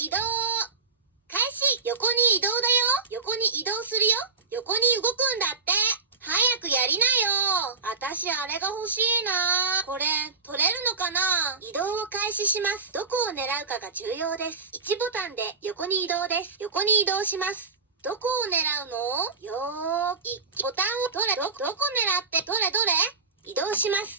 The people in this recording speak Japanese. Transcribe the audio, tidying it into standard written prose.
移動。開始。横に移動だよ。横に移動するよ。横に動くんだって。早くやりなよ。あたしあれが欲しいな。これ、取れるのかな？移動を開始します。どこを狙うかが重要です。1ボタンで横に移動です。横に移動します。どこを狙うの？よーき。ボタンを取れ。どこ狙って？どれ？移動します。